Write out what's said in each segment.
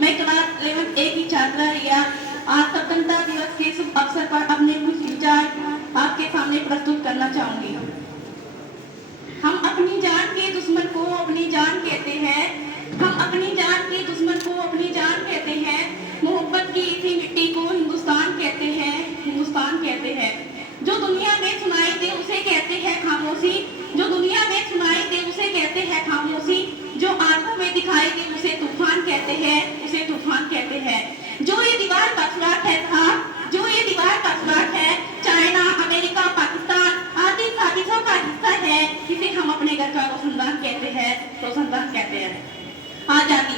मैं क्लास 11 ए की छात्रा रिया आज स्वतंत्रता दिवस के शुभ अवसर पर अपने कुछ विचार आपके सामने प्रस्तुत करना चाहूंगी। हम अपनी जान के दुश्मन को अपनी जान कहते हैं, हम अपनी जान के दुश्मन को अपनी जान कहते हैं। मोहब्बत की इसी मिट्टी को हिंदुस्तान कहते हैं, हिंदुस्तान कहते हैं। जो दुनिया में सुनाई दे उसे कहते हैं खामोशी, जो दुनिया में सुनाई दे उसे कहते हैं खामोशी। जो आंखों में दिखाई दे उसे तूफान कहते हैं, उसे तूफान कहते हैं। जो ये दीवार का सुराख है साहब, जो ये दीवार का सुराख है, चाइना, अमेरिका, पाकिस्तान आदि साजिशों का हिस्सा है, इसे हम अपने घर का रोशनदान कहते हैं, रोशनदान कहते हैं। आजादी,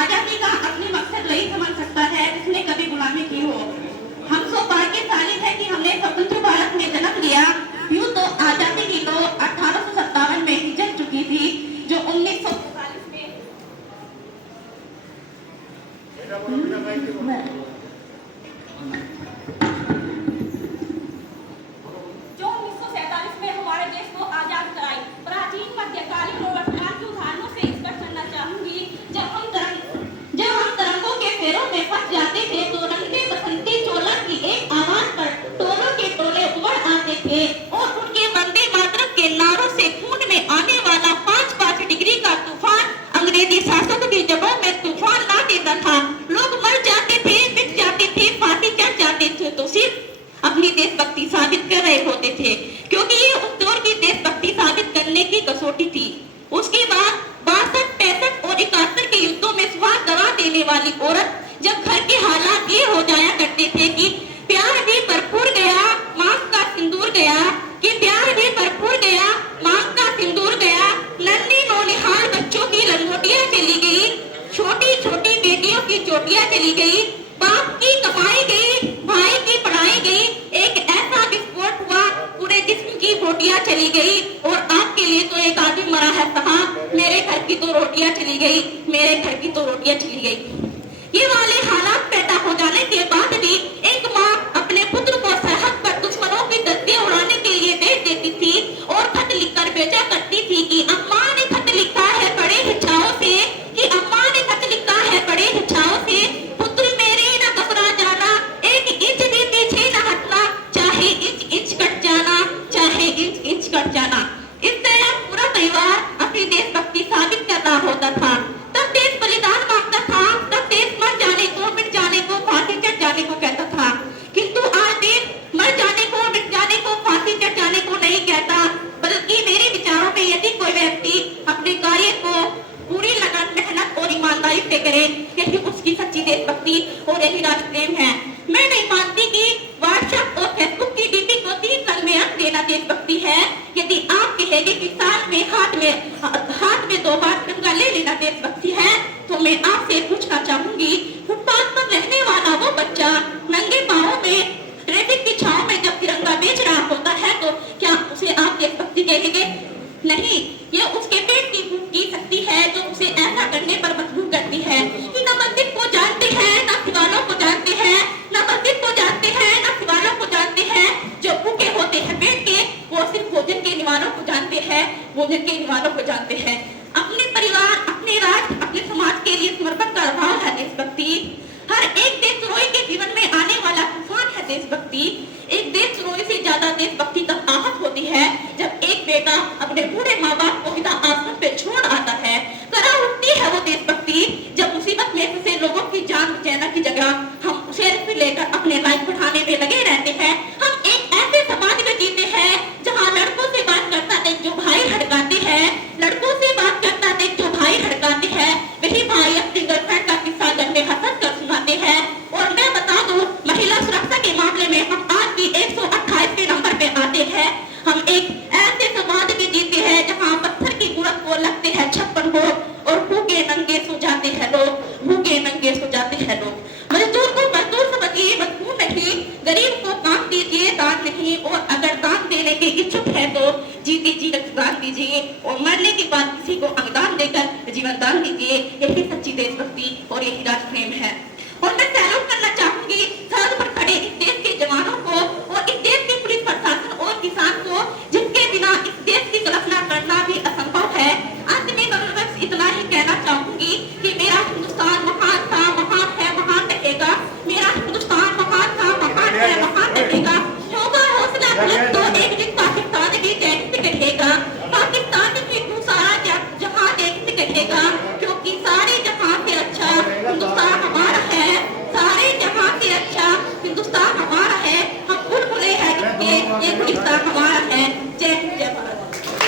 आजादी का असली मकसद वही समझ सकता है जिसने कभी गुलामी की हो। हम सो भाग्यशाली है कि हमने स्वतंत्र भारत में जन्म लिया। यूं तो आजादी की तो 1857 में ही जल चुकी थी, जो 1945 में हमारे देश को आजाद कराई। प्राचीन मध्यकालीन और वर्तमान के उदाहरणों से इस पर चलना चाहूंगी। जब हम तरंगों के फेरों में फंस जाते थे तो रंगते बसंती चोलन की एक आवाज पर टोलों के टोले उमड़ आते थे और उनके वंदे मातरम के नारों से खून में आने वाला 5-5 डिग्री का तूफान अंग्रेजी शासक की जबों में तूफान ला देता था। लोग मर जाते थे, मिट जाते थे, फांसी चढ़ जाते थे तो सिर्फ अपनी देशभक्ति साबित कर रहे होते थे, क्योंकि ये उस दौर की देशभक्ति साबित करने की कसौटी थी। उसके बाद 62, 65 और 71 के युद्धों में स्वाद गवा देने वाली औरत जब घर के हालात ये हो जाया करते थे कि प्यार भी भरपूर गया, मांग का सिंदूर गया, कि प्यार भी भरपूर गया, मांग का सिंदूर गया, नन्ही नौनिहाल बच्चों की लंगोटियां चली गई, छोटी छोटी बेटियों की चोटियां चली गई, बाप की कमाई गई, भाई की पढ़ाई गई, एक ऐसा विस्फोट हुआ पूरे जिस्म की बोटियां चली गई और आपके लिए तो एक आदमी मरा है साहब, मेरे घर की तो रोटियां चली गई, मेरे घर की तो रोटियां चली गई। ये वाले हालात पैदा हो जाने के बाद भी एक माँ अपने पुत्र को सरहद पर दुश्मनों की दस्तियां उड़ाने के लिए भेज देती थी और खत लिखकर भेजा करती थी कि अम्मा ने खत लिखा है बड़े हिचाओं से, कि अम्मा ने खत लिखा है बड़े हिचाओं से, पुत्र मेरे न घबरा जाना, एक इंच भी पीछे न हटना, चाहे इंच इंच कट जाना, चाहे इंच इंच कट जाना। इस तरह पूरा परिवार अपनी देशभक्ति साबित कर रहा होता था। तब देश बलिदान मांगता था, तब देश मर जाने को, मिट जाने को, फांसी चढ़ जाने को कहता था। किंतु आज देश मर जाने को, मिट जाने को, फांसी चढ़ जाने को नहीं कहता, बल्कि मेरे विचारों में यदि कोई व्यक्ति अपने कार्य को पूरी लगन, मेहनत और ईमानदारी से करे, यही उसकी सच्ची देशभक्ति और यही राष्ट्र प्रेम है। मैं नहीं मानती कि व्हाट्सएप और फेसबुक की डीपी को 3 रंग में रख देना देशभक्ति है। यदि आप कहेंगे कि साल में हाथ में 2 बार तिरंगा ले लेना देशभक्ति है, तो मैं आपसे पूछना चाहूंगी, फुटपाथ पर रहने वाला वो बच्चा नंगे पांवों में ट्रैफिक की छांव में जब तिरंगा बेच रहा होता है तो क्या उसे आप देशभक्ति कहेंगे? नहीं, ये उसके पेट की भूख की शक्ति है जो उसे ऐसा करने पर मजबूर करती है कि न मस्जिद को जानते हैं, न दीवारों को जानते हैं, न मस्जिद को जानते हैं, न दीवारों को जानते हैं। जो भूखे होते हैं पेट के, वो सिर्फ भोजन के निवारों को जानते हैं, भोजन के निवारों को जानते हैं। अपने परिवार, अपने राष्ट्र, अपने समाज के लिए समर्पण का भाव है देशभक्ति। हर एक देशद्रोही के जीवन में आने वाला तूफान है देशभक्ति। एक देशद्रोही से ज्यादा देशभक्ति तब आहत होती है जब एक बेटा अपने बूढ़े माँ बाप को बिना आश्रम पे छोड़ आता है। करा उठती है वो देशभक्ति जब मुसीबत में फंसे लोगों की जान बचाने की जगह हम उसे लेकर अपने लाइफ बढ़ाने में लगे रहते हैं। हम एक ऐसे समाज में जीते हैं जहाँ लड़कों से बात करता देख जो भाई हड़काते हैं, लड़कों से बात करता देख जो भाई हड़काते हैं, वही भाई अपनी गर्लफ्रेंड का किस्सा घर में हंस कर सुनाते हैं। और मैं बता दूं, महिला सुरक्षा के मामले में हम आज भी 128 के नंबर पे आते हैं। हम एक ऐसे समाज में जीते हैं जहाँ पत्थर की गुणत को लगते हैं 56 लोग और भूखे नंगे सो जाते हैं लोग, भूखे नंगे सो जाते हैं लोग। मजदूर को मजदूर समझिए, मजदूर नहीं, गरीब को काम दीजिए, दान नहीं। और अगर दान देने के इच्छुक है तो जीते जी रक्तदान दीजिए और मरने के बाद किसी को अंगदान देकर जीवन दान दीजिए। यही सच्ची देशभक्ति और यही राष्ट्र प्रेम है। और मैं सैल्यूट करना चाहूंगी सड़क पर खड़े इस देश के जवानों को और इस देश के पुलिस प्रशासन और किसान को, जिनके बिना इस देश की कल्पना करना भी असंभव है। अंत में मैं बस इतना ही कहना चाहूंगी कि मेरा हिंदुस्तान महान था, लग गया